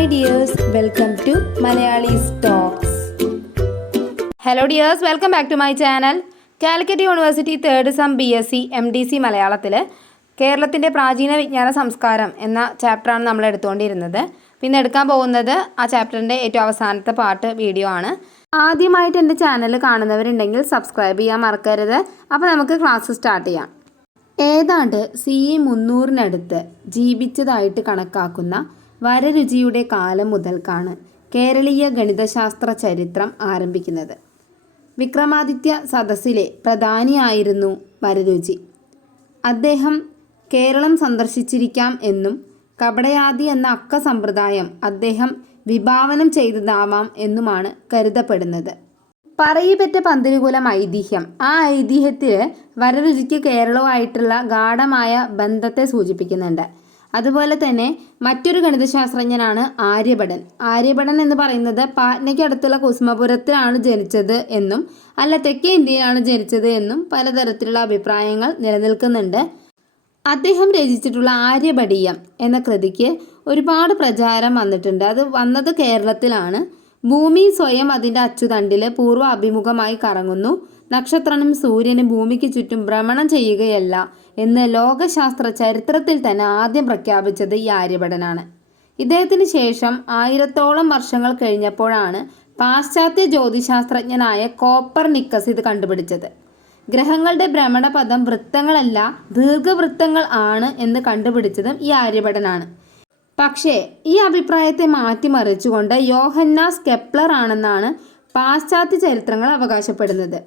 Hi dears welcome to Malayali talks hello dears welcome back to my channel Calicut university third sem B S C M D C മലയാളത്തിൽ കേരളത്തിന്റെ പ്രാചീന വിജ്ഞാന സംസ്കാരം എന്ന ചാപ്റ്ററാണ് നമ്മൾ എടുത്തുകൊണ്ടിരുന്നത്. പിന്നെ എടുക്കാൻ പോകുന്നത് ആ ചാപ്റ്ററിന്റെ ഏറ്റവും അവസാനത്തെ പാട്ട് വീഡിയോ ആണ്. ആദ്യമായിട്ട് എന്റെ ചാനൽ കാണുന്നവരുണ്ടെങ്കിൽ സബ്സ്ക്രൈബ് ചെയ്യാൻ മറക്കരുത്. അപ്പോൾ നമുക്ക് ക്ലാസ് സ്റ്റാർട്ട് ചെയ്യാം. ഏതാണ്ട് സി ഇ മുന്നൂറിനടുത്ത് ജീവിച്ചതായിട്ട് കണക്കാക്കുന്ന വരരുചിയുടെ കാലം മുതൽക്കാണ് കേരളീയ ഗണിതശാസ്ത്ര ചരിത്രം ആരംഭിക്കുന്നത്. വിക്രമാദിത്യ സദസ്സിലെ പ്രധാനിയായിരുന്നു വരരുചി. അദ്ദേഹം കേരളം സന്ദർശിച്ചിരിക്കാം എന്നും കപടയാതി എന്ന അക്ക സമ്പ്രദായം അദ്ദേഹം വിഭാവനം ചെയ്തതാവാം എന്നുമാണ് കരുതപ്പെടുന്നത്. പറയിപ്പറ്റ പന്തിരുകുലം ഐതിഹ്യം. ആ ഐതിഹ്യത്തിൽ വരരുചിക്ക് കേരളവുമായിട്ടുള്ള ഗാഠമായ ബന്ധത്തെ സൂചിപ്പിക്കുന്നുണ്ട്. അതുപോലെ തന്നെ മറ്റൊരു ഗണിതശാസ്ത്രജ്ഞനാണ് ആര്യഭടൻ. ആര്യഭടൻ എന്ന് പറയുന്നത് പാറ്റ്നയ്ക്കടുത്തുള്ള കുസുമപുരത്തിലാണ് ജനിച്ചത് എന്നും അല്ല തെക്കേ ഇന്ത്യയിലാണ് ജനിച്ചത് എന്നും പലതരത്തിലുള്ള അഭിപ്രായങ്ങൾ നിലനിൽക്കുന്നുണ്ട്. അദ്ദേഹം രചിച്ചിട്ടുള്ള ആര്യഭടീയം എന്ന കൃതിക്ക് ഒരുപാട് പ്രചാരം വന്നിട്ടുണ്ട്. അത് വന്നത് കേരളത്തിലാണ്. ഭൂമി സ്വയം അതിന്റെ അച്ചുതണ്ടിൽ പൂർവ അഭിമുഖമായി കറങ്ങുന്നു. നക്ഷത്രനും സൂര്യനും ഭൂമിക്ക് ചുറ്റും ഭ്രമണം ചെയ്യുകയല്ല. എന്ന് ലോകശാസ്ത്ര ചരിത്രത്തിൽ തന്നെ ആദ്യം പ്രഖ്യാപിച്ചത് ഈ ആര്യഭടനാണ്. ഇദ്ദേഹത്തിന് ശേഷം ആയിരത്തോളം വർഷങ്ങൾ കഴിഞ്ഞപ്പോഴാണ് പാശ്ചാത്യ ജ്യോതിശാസ്ത്രജ്ഞനായ കോപ്പർ നിക്കസ് ഇത് കണ്ടുപിടിച്ചത്. ഗ്രഹങ്ങളുടെ ഭ്രമണപഥം വൃത്തങ്ങളല്ല ദീർഘവൃത്തങ്ങൾ ആണ് എന്ന് കണ്ടുപിടിച്ചതും ഈ ആര്യഭടനാണ്. പക്ഷേ ഈ അഭിപ്രായത്തെ മാറ്റിമറിച്ചുകൊണ്ട് യോഹന്നാസ് കെപ്ലർ ആണെന്നാണ് പാശ്ചാത്യ ചരിത്രങ്ങൾ അവകാശപ്പെടുന്നത്.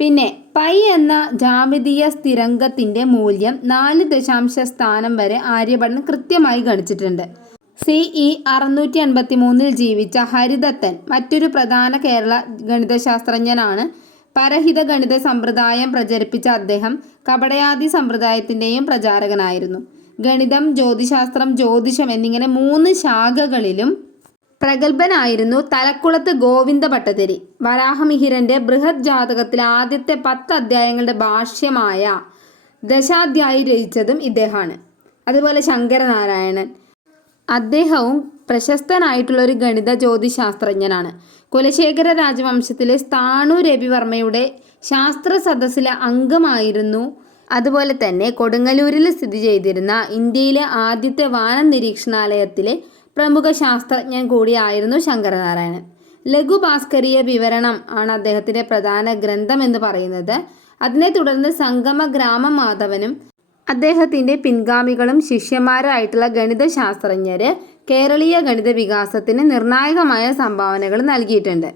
പിന്നെ പൈ എന്ന ജാമിതീയ സ്ഥിരംഗത്തിന്റെ മൂല്യം നാല് ദശാംശ സ്ഥാനം വരെ ആര്യഭടൻ കൃത്യമായി ഗണിച്ചിട്ടുണ്ട്. സി ഇ അറുന്നൂറ്റി എൺപത്തി മൂന്നിൽ ജീവിച്ച ഹരിദത്തൻ മറ്റൊരു പ്രധാന കേരള ഗണിതശാസ്ത്രജ്ഞനാണ്. പരഹിത ഗണിത സമ്പ്രദായം പ്രചരിപ്പിച്ച അദ്ദേഹം കപടയാദി സമ്പ്രദായത്തിന്റെയും പ്രചാരകനായിരുന്നു. ഗണിതം ജ്യോതിശാസ്ത്രം ജ്യോതിഷം എന്നിങ്ങനെ മൂന്ന് ശാഖകളിലും പ്രഗത്ഭനായിരുന്നു തലക്കുളത്ത് ഗോവിന്ദ ഭട്ടതിരി. വരാഹമിഹിരന്റെ ബൃഹത് ജാതകത്തിലെ ആദ്യത്തെ പത്ത് അധ്യായങ്ങളുടെ ഭാഷ്യമായ ദശാധ്യായി രചിച്ചതും ഇദ്ദേഹമാണ്. അതുപോലെ ശങ്കരനാരായണൻ. അദ്ദേഹവും പ്രശസ്തനായിട്ടുള്ള ഒരു ഗണിത ജ്യോതിശാസ്ത്രജ്ഞനാണ്. കുലശേഖര രാജവംശത്തിലെ സ്ഥാണു രവിവർമ്മയുടെ ശാസ്ത്ര സദസ്സിലെ അംഗമായിരുന്നു. അതുപോലെ തന്നെ കൊടുങ്ങല്ലൂരിൽ സ്ഥിതി ചെയ്തിരുന്ന ഇന്ത്യയിലെ ആദ്യത്തെ വാനം നിരീക്ഷണാലയത്തിലെ പ്രമുഖ ശാസ്ത്രജ്ഞൻ കൂടിയായിരുന്നു ശങ്കരനാരായണൻ. ലഘുഭാസ്കരീയ വിവരണം ആണ് അദ്ദേഹത്തിന്റെ പ്രധാന ഗ്രന്ഥം എന്ന് പറയുന്നത്. അതിനെ തുടർന്ന് സംഗമ ഗ്രാമ മാധവനും അദ്ദേഹത്തിന്റെ പിൻഗാമികളും ശിഷ്യന്മാരായിട്ടുള്ള ഗണിത ശാസ്ത്രജ്ഞര് കേരളീയ ഗണിത വികാസത്തിന് നിർണായകമായ സംഭാവനകൾ നൽകിയിട്ടുണ്ട്.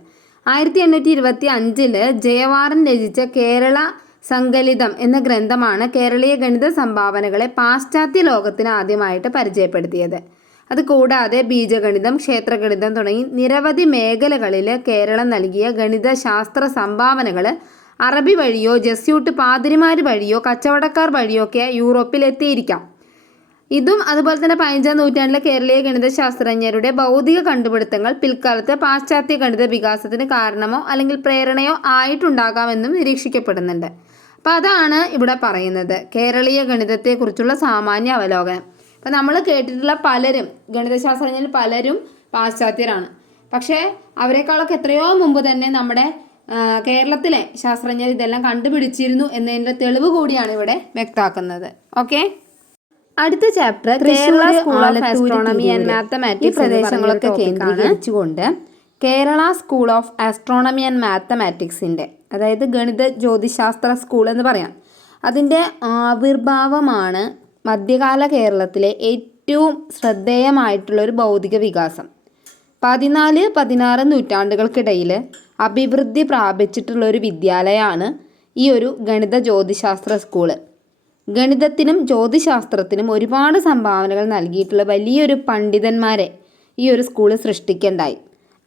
ആയിരത്തി എണ്ണൂറ്റി ഇരുപത്തി അഞ്ചിൽ ജയവാറൻ രചിച്ച കേരള സങ്കലിതം എന്ന ഗ്രന്ഥമാണ് കേരളീയ ഗണിത സംഭാവനകളെ പാശ്ചാത്യ ലോകത്തിന് ആദ്യമായിട്ട് പരിചയപ്പെടുത്തിയത്. അത് കൂടാതെ ബീജഗണിതം ക്ഷേത്രഗണിതം തുടങ്ങി നിരവധി മേഖലകളിൽ കേരളം നൽകിയ ഗണിതശാസ്ത്ര സംഭാവനകൾ അറബി വഴിയോ ജസ്യൂട്ട് പാതിരിമാർ വഴിയോ കച്ചവടക്കാർ വഴിയോ ഒക്കെ യൂറോപ്പിൽ എത്തിയിരിക്കാം ഇതും അതുപോലെ തന്നെ പതിനഞ്ചാം നൂറ്റാണ്ടിലെ കേരളീയ ഗണിതശാസ്ത്രജ്ഞരുടെ ഭൗതിക കണ്ടുപിടുത്തങ്ങൾ പിൽക്കാലത്ത് പാശ്ചാത്യ ഗണിത വികാസത്തിന് കാരണമോ അല്ലെങ്കിൽ പ്രേരണയോ ആയിട്ടുണ്ടാകാമെന്നും നിരീക്ഷിക്കപ്പെടുന്നുണ്ട്. അപ്പോൾ അതാണ് ഇവിടെ പറയുന്നത് കേരളീയ ഗണിതത്തെക്കുറിച്ചുള്ള സാമാന്യ അവലോകനം. അപ്പം നമ്മൾ കേട്ടിട്ടുള്ള പലരും ഗണിതശാസ്ത്രജ്ഞരിൽ പലരും പാശ്ചാത്യരാണ്. പക്ഷേ അവരെക്കാളൊക്കെ എത്രയോ മുമ്പ് തന്നെ നമ്മുടെ കേരളത്തിലെ ശാസ്ത്രജ്ഞർ ഇതെല്ലാം കണ്ടുപിടിച്ചിരുന്നു എന്നതിന്റെ തെളിവ് കൂടിയാണ് ഇവിടെ വ്യക്തമാക്കുന്നത് ഓക്കെ? അടുത്ത chapter Kerala school of astronomy and mathematics പ്രദേശങ്ങളൊക്കെ കേന്ദ്രീകരിച്ചുകൊണ്ട് Kerala school of astronomy and മാത്തമാറ്റിക്സിന്റെ അതായത് ഗണിത ജ്യോതിശാസ്ത്ര സ്കൂൾ എന്ന് പറയാം. അതിന്റെ ആവിർഭാവമാണ് മധ്യകാല കേരളത്തിലെ ഏറ്റവും ശ്രദ്ധേയമായിട്ടുള്ള ഒരു ഭൗതിക വികാസം. പതിനാല് പതിനാറ് നൂറ്റാണ്ടുകൾക്കിടയിൽ അഭിവൃദ്ധി പ്രാപിച്ചിട്ടുള്ള ഒരു വിദ്യാലയമാണ് ഈ ഒരു ഗണിത ജ്യോതിശാസ്ത്ര സ്കൂൾ. ഗണിതത്തിനും ജ്യോതിശാസ്ത്രത്തിനും ഒരുപാട് സംഭാവനകൾ നൽകിയിട്ടുള്ള വലിയൊരു പണ്ഡിതന്മാരെ ഈ ഒരു സ്കൂൾ സൃഷ്ടിക്കേണ്ടായി.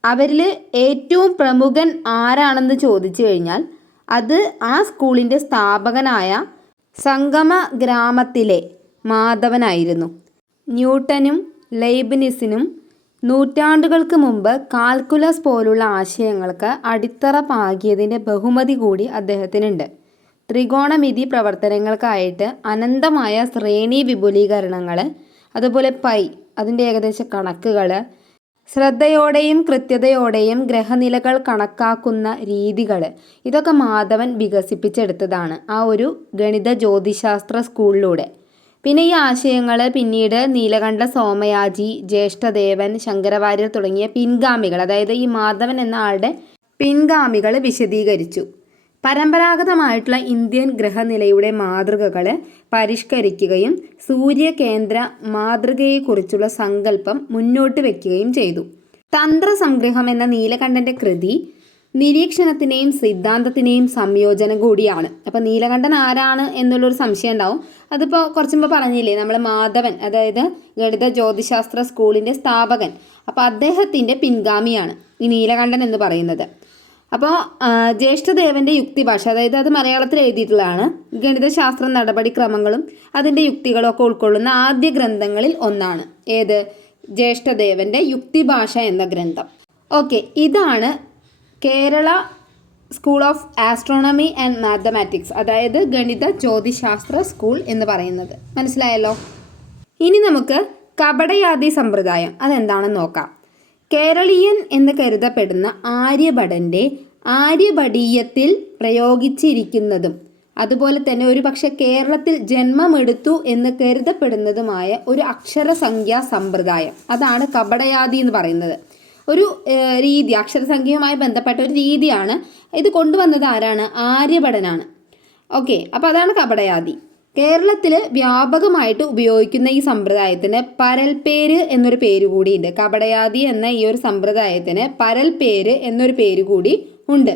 അവരിൽ ഏറ്റവും പ്രമുഖൻ ആരാണെന്ന് ചോദിച്ചു കഴിഞ്ഞാൽ അത് ആ സ്കൂളിന്റെ സ്ഥാപകനായ സംഗമ ഗ്രാമത്തിലെ മാധവനായിരുന്നു. ന്യൂട്ടനും ലൈബനിസിനും നൂറ്റാണ്ടുകൾക്ക് മുമ്പ് കാൽക്കുലസ് പോലുള്ള ആശയങ്ങൾക്ക് അടിത്തറ പാകിയതിന്റെ ബഹുമതി കൂടി അദ്ദേഹത്തിനുണ്ട്. ത്രികോണമിതി പ്രവർത്തനങ്ങൾക്കായിട്ട് അനന്തമായ ശ്രേണി വിപുലീകരണങ്ങൾ അതുപോലെ പൈ അതിന്റെ ഏകദേശ കണക്കുകൾ ശ്രദ്ധയോടെയും കൃത്യതയോടെയും ഗ്രഹനിലകൾ കണക്കാക്കുന്ന രീതികൾ ഇതൊക്കെ മാധവൻ വികസിപ്പിച്ചെടുത്തതാണ് ആ ഒരു ഗണിത ജ്യോതിശാസ്ത്ര സ്കൂളിലൂടെ. പിന്നെ ഈ ആശയങ്ങൾ പിന്നീട് നീലകണ്ഠ സോമയാജി ജ്യേഷ്ഠദേവൻ ശങ്കരവാര്യർ തുടങ്ങിയ പിൻഗാമികൾ അതായത് ഈ മാധവൻ എന്ന ആളുടെ പിൻഗാമികൾ വിശദീകരിച്ചു. പരമ്പരാഗതമായിട്ടുള്ള ഇന്ത്യൻ ഗ്രഹനിലയുടെ മാതൃകകൾ പരിഷ്കരിക്കുകയും സൂര്യകേന്ദ്ര മാതൃകയെക്കുറിച്ചുള്ള സങ്കല്പം മുന്നോട്ട് വയ്ക്കുകയും ചെയ്തു. തന്ത്രസംഗ്രഹം എന്ന നീലകണ്ഠന്റെ കൃതി നിരീക്ഷണത്തിനെയും സിദ്ധാന്തത്തിനെയും സംയോജനം കൂടിയാണ്. അപ്പോൾ നീലകണ്ഠൻ ആരാണ് എന്നുള്ളൊരു സംശയം ഉണ്ടാവും. അതിപ്പോ കുറച്ച് മുമ്പ് പറഞ്ഞില്ലേ നമ്മൾ മാധവൻ അതായത് ഗണിത ജ്യോതിശാസ്ത്ര സ്കൂളിന്റെ സ്ഥാപകൻ. അപ്പോൾ അദ്ദേഹത്തിന്റെ പിൻഗാമിയാണ് ഈ നീലകണ്ഠൻ എന്ന് പറയുന്നത്. അപ്പോൾ യുക്തി ഭാഷ അതായത് അത് മലയാളത്തിൽ എഴുതിയിട്ടുള്ളതാണ്. ഗണിതശാസ്ത്ര നടപടിക്രമങ്ങളും അതിന്റെ യുക്തികളും ഒക്കെ ഉൾക്കൊള്ളുന്ന ആദ്യ ഗ്രന്ഥങ്ങളിൽ ഒന്നാണ്. ഏത്? ജ്യേഷ്ഠദേവന്റെ യുക്തിഭാഷ എന്ന ഗ്രന്ഥം. ഓക്കെ ഇതാണ് Kerala school of astronomy and mathematics അതായത് ഗണിത ജ്യോതിശാസ്ത്ര സ്കൂൾ എന്ന് പറയുന്നത്. മനസ്സിലായല്ലോ? ഇനി നമുക്ക് കപടയാതി സമ്പ്രദായം അതെന്താണെന്ന് നോക്കാം. കേരളീയൻ എന്ന് കരുതപ്പെടുന്ന ആര്യഭടന്റെ ആര്യഭടീയത്തിൽ പ്രയോഗിച്ചിരിക്കുന്നതും അതുപോലെ തന്നെ ഒരു പക്ഷെ കേരളത്തിൽ ജന്മമെടുത്തു എന്ന് കരുതപ്പെടുന്നതുമായ ഒരു അക്ഷരസംഖ്യാ സമ്പ്രദായം അതാണ് കപടയാതി എന്ന് പറയുന്നത്. ഒരു രീതി അക്ഷരസംഖ്യയുമായി ബന്ധപ്പെട്ട ഒരു രീതിയാണ് ഇത് കൊണ്ടുവന്നത് ആരാണ്? ആര്യഭടനാണ്. ഓക്കെ അപ്പോൾ അതാണ് കപടയാതി കേരളത്തിൽ വ്യാപകമായിട്ട് ഉപയോഗിക്കുന്ന ഈ സമ്പ്രദായത്തിന് പരൽപേര് എന്നൊരു പേര് കൂടിയുണ്ട്. കപടയാതി എന്ന ഈ ഒരു സമ്പ്രദായത്തിന് പരൽപേര് എന്നൊരു പേര് കൂടി ഉണ്ട്.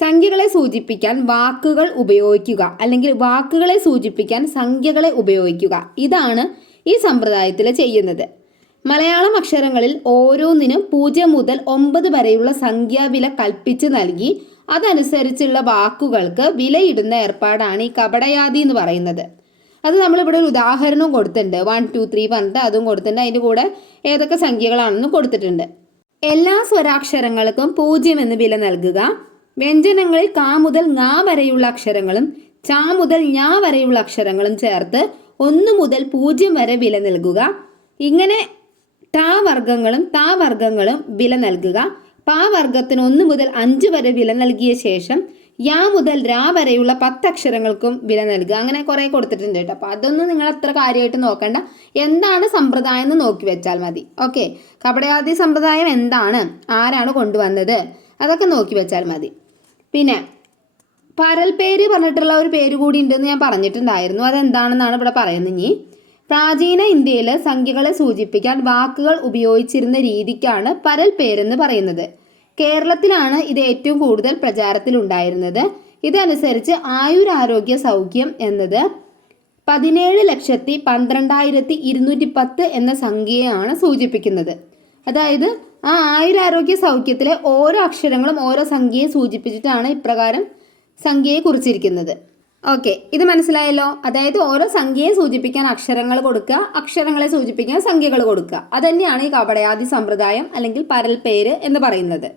സംഖ്യകളെ സൂചിപ്പിക്കാൻ വാക്കുകൾ ഉപയോഗിക്കുക അല്ലെങ്കിൽ വാക്കുകളെ സൂചിപ്പിക്കാൻ സംഖ്യകളെ ഉപയോഗിക്കുക. ഇതാണ് ഈ സമ്പ്രദായത്തിൽ ചെയ്യുന്നത്. മലയാളം അക്ഷരങ്ങളിൽ ഓരോന്നിനും പൂജ്യം മുതൽ ഒമ്പത് വരെയുള്ള സംഖ്യാവില കൽപ്പിച്ച് നൽകി അതനുസരിച്ചുള്ള വാക്കുകൾക്ക് വിലയിടുന്ന ഏർപ്പാടാണ് ഈ കപടയാതി എന്ന് പറയുന്നത്. അത് നമ്മളിവിടെ ഒരു ഉദാഹരണവും കൊടുത്തിട്ടുണ്ട്. വൺ ടു ത്രീ പറഞ്ഞിട്ട് അതും കൊടുത്തിട്ടുണ്ട്. അതിന്റെ കൂടെ ഏതൊക്കെ സംഖ്യകളാണെന്ന് കൊടുത്തിട്ടുണ്ട്. എല്ലാ സ്വരാക്ഷരങ്ങൾക്കും പൂജ്യം എന്ന് വില നൽകുക. വ്യഞ്ജനങ്ങളിൽ കാ മുതൽ ങാ വരെയുള്ള അക്ഷരങ്ങളും ചാ മുതൽ ഞാ വരെയുള്ള അക്ഷരങ്ങളും ചേർത്ത് ഒന്ന് മുതൽ പൂജ്യം വരെ വില നൽകുക. ഇങ്ങനെ ടാ വർഗങ്ങളും താ വർഗങ്ങളും വില നൽകുക. പാ വർഗത്തിന് ഒന്ന് മുതൽ അഞ്ച് വരെ വില നൽകിയ ശേഷം യാ മുതൽ രാ വരെയുള്ള പത്ത് അക്ഷരങ്ങൾക്കും വില നൽകുക. അങ്ങനെ കുറേ കൊടുത്തിട്ടുണ്ട് കേട്ടോ. അപ്പോൾ അതൊന്നും നിങ്ങൾ അത്ര കാര്യമായിട്ട് നോക്കണ്ട. എന്താണ് സമ്പ്രദായം എന്ന് നോക്കി വെച്ചാൽ മതി. ഓക്കെ. കപടയാതി സമ്പ്രദായം എന്താണ്? ആരാണ് കൊണ്ടുവന്നത്? അതൊക്കെ നോക്കി വെച്ചാൽ മതി. പിന്നെ പരൽപേര് പറഞ്ഞിട്ടുള്ള ഒരു പേര് കൂടി ഉണ്ടെന്ന് ഞാൻ പറഞ്ഞിട്ടുണ്ടായിരുന്നു. അതെന്താണെന്നാണ് ഇവിടെ പറയുന്നത് ഇനി? പ്രാചീന ഇന്ത്യയിൽ സംഖ്യകളെ സൂചിപ്പിക്കാൻ വാക്കുകൾ ഉപയോഗിച്ചിരുന്ന രീതിക്കാണ് പരൽ പേരെന്ന് പറയുന്നത്. കേരളത്തിലാണ് ഇത് ഏറ്റവും കൂടുതൽ പ്രചാരത്തിലുണ്ടായിരുന്നത്. ഇതനുസരിച്ച് ആയുരാരോഗ്യ സൗഖ്യം എന്നത് പതിനേഴ് ലക്ഷത്തി പന്ത്രണ്ടായിരത്തി ഇരുന്നൂറ്റി പത്ത് എന്ന സംഖ്യയാണ് സൂചിപ്പിക്കുന്നത്. അതായത് ആ ആയുരാരോഗ്യ സൗഖ്യത്തിലെ ഓരോ അക്ഷരങ്ങളും ഓരോ സംഖ്യയെ സൂചിപ്പിച്ചിട്ടാണ് ഇപ്രകാരം സംഖ്യയെ കുറിച്ചിരിക്കുന്നത്. ഓക്കെ ഇത് മനസ്സിലായല്ലോ? അതായത് ഓരോ സംഖ്യയെ സൂചിപ്പിക്കാൻ അക്ഷരങ്ങൾ കൊടുക്കുക അക്ഷരങ്ങളെ സൂചിപ്പിക്കാൻ സംഖ്യകൾ കൊടുക്കുക. അതന്നെയാണ് ഈ കപടയാതി സമ്പ്രദായം അല്ലെങ്കിൽ പരൽപേര് എന്ന് പറയുന്നത്.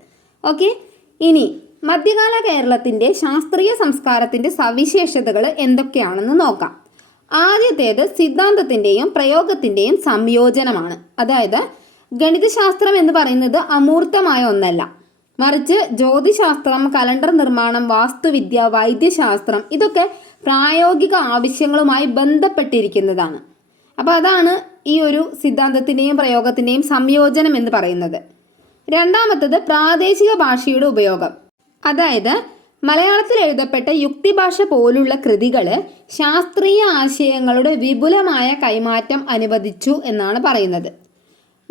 ഓക്കെ ഇനി മധ്യകാല കേരളത്തിന്റെ ശാസ്ത്രീയ സംസ്കാരത്തിന്റെ സവിശേഷതകൾ എന്തൊക്കെയാണെന്ന് നോക്കാം. ആദ്യത്തേത് സിദ്ധാന്തത്തിന്റെയും പ്രയോഗത്തിന്റെയും സംയോജനമാണ്. അതായത് ഗണിതശാസ്ത്രം എന്ന് പറയുന്നത് അമൂർത്തമായ ഒന്നല്ല. മറിച്ച് ജ്യോതിശാസ്ത്രം കലണ്ടർ നിർമ്മാണം വാസ്തുവിദ്യ വൈദ്യശാസ്ത്രം ഇതൊക്കെ പ്രായോഗിക ആവശ്യങ്ങളുമായി ബന്ധപ്പെട്ടിരിക്കുന്നതാണ്. അപ്പോൾ അതാണ് ഈ ഒരു സിദ്ധാന്തത്തിന്റെയും പ്രയോഗത്തിന്റെയും സംയോജനം എന്ന് പറയുന്നത്. രണ്ടാമത്തത് പ്രാദേശിക ഭാഷയുടെ ഉപയോഗം. അതായത് മലയാളത്തിൽ എഴുതപ്പെട്ട യുക്തിഭാഷ പോലുള്ള കൃതികൾ ശാസ്ത്രീയ ആശയങ്ങളുടെ വിപുലമായ കൈമാറ്റം അനുവദിച്ചു എന്നാണ് പറയുന്നത്.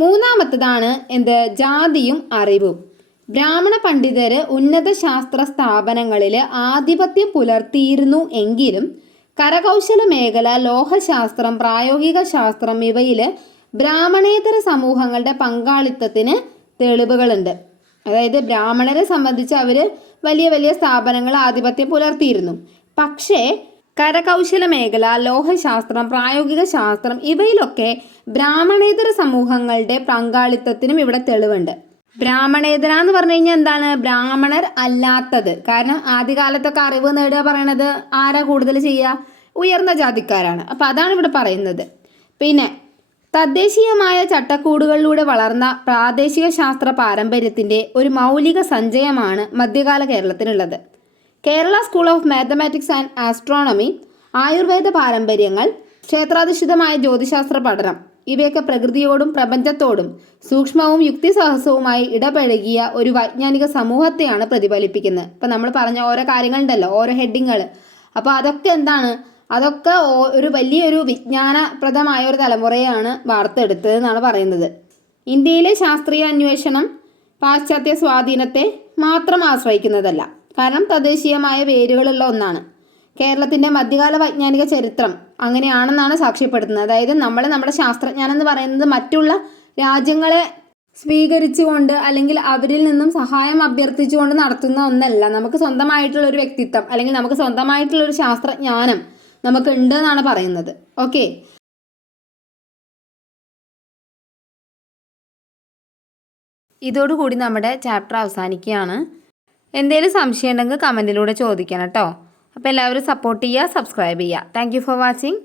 മൂന്നാമത്തതാണ് എന്ത്? ജാതിയും അറിവും. ബ്രാഹ്മണ പണ്ഡിതര് ഉന്നത ശാസ്ത്ര സ്ഥാപനങ്ങളിൽ ആധിപത്യം പുലർത്തിയിരുന്നു എങ്കിലും കരകൗശല മേഖല ലോഹശാസ്ത്രം പ്രായോഗിക ശാസ്ത്രം ഇവയിൽ ബ്രാഹ്മണേതര സമൂഹങ്ങളുടെ പങ്കാളിത്തത്തിന് തെളിവുകളുണ്ട്. അതായത് ബ്രാഹ്മണരെ സംബന്ധിച്ച് അവർ വലിയ വലിയ സ്ഥാപനങ്ങൾ ആധിപത്യം പുലർത്തിയിരുന്നു. പക്ഷേ കരകൗശല മേഖല ലോഹശാസ്ത്രം പ്രായോഗിക ശാസ്ത്രം ഇവയിലൊക്കെ ബ്രാഹ്മണേതര സമൂഹങ്ങളുടെ പങ്കാളിത്തത്തിനും ഇവിടെ തെളിവുണ്ട്. ബ്രാഹ്മണേതര എന്ന് പറഞ്ഞു കഴിഞ്ഞാൽ എന്താണ്? ബ്രാഹ്മണർ അല്ലാത്തത്. കാരണം ആദ്യകാലത്തൊക്കെ അറിവ് നേടുക പറയണത് ആരാ കൂടുതൽ ചെയ്യുക? ഉയർന്ന ജാതിക്കാരാണ്. അപ്പം അതാണ് ഇവിടെ പറയുന്നത്. പിന്നെ തദ്ദേശീയമായ ചട്ടക്കൂടുകളിലൂടെ വളർന്ന പ്രാദേശിക ശാസ്ത്ര പാരമ്പര്യത്തിന്റെ ഒരു മൗലിക സഞ്ചയമാണ് മധ്യകാല കേരളത്തിനുള്ളത്. Kerala school of mathematics and astronomy Ayurveda പാരമ്പര്യങ്ങൾ ക്ഷേത്രാധിഷ്ഠിതമായ ജ്യോതിശാസ്ത്ര പഠനം ഇവയൊക്കെ പ്രകൃതിയോടും പ്രപഞ്ചത്തോടും സൂക്ഷ്മവും യുക്തിസാഹസവുമായി ഇടപഴകിയ ഒരു വൈജ്ഞാനിക സമൂഹത്തെയാണ് പ്രതിഫലിപ്പിക്കുന്നത്. ഇപ്പം നമ്മൾ പറഞ്ഞ ഓരോ കാര്യങ്ങളുണ്ടല്ലോ ഓരോ ഹെഡിങ്ങൾ അപ്പോൾ അതൊക്കെ എന്താണ്? അതൊക്കെ ഒരു വലിയൊരു വിജ്ഞാനപ്രദമായ ഒരു തലമുറയാണ് വാർത്തെടുത്തത് എന്നാണ് പറയുന്നത്. ഇന്ത്യയിലെ ശാസ്ത്രീയ അന്വേഷണം പാശ്ചാത്യ സ്വാധീനത്തെ മാത്രം ആശ്രയിക്കുന്നതല്ല. കാരണം തദ്ദേശീയമായ വേരുകളുള്ള ഒന്നാണ്. കേരളത്തിന്റെ മധ്യകാല വൈജ്ഞാനിക ചരിത്രം അങ്ങനെയാണെന്നാണ് സാക്ഷ്യപ്പെടുത്തുന്നത്. അതായത് നമ്മൾ നമ്മുടെ ശാസ്ത്രജ്ഞാനം എന്ന് പറയുന്നത് മറ്റുള്ള രാജ്യങ്ങളെ സ്വീകരിച്ചുകൊണ്ട് അല്ലെങ്കിൽ അവരിൽ നിന്നും സഹായം അഭ്യർത്ഥിച്ചുകൊണ്ട് നടത്തുന്ന ഒന്നല്ല. നമുക്ക് സ്വന്തമായിട്ടുള്ള ഒരു വ്യക്തിത്വം അല്ലെങ്കിൽ നമുക്ക് സ്വന്തമായിട്ടുള്ള ഒരു ശാസ്ത്രജ്ഞാനം നമുക്ക് ഉണ്ട് എന്നാണ് പറയുന്നത്. ഓക്കെ? ഇതോടുകൂടി നമ്മുടെ ചാപ്റ്റർ അവസാനിക്കുകയാണ്. എന്തെങ്കിലും സംശയം ഉണ്ടെങ്കിൽ കമന്റിലൂടെ ചോദിക്കണം കേട്ടോ. അപ്പോൾ എല്ലാവരും സപ്പോർട്ട് ചെയ്യുക സബ്സ്ക്രൈബ് ചെയ്യുക. Thank for watching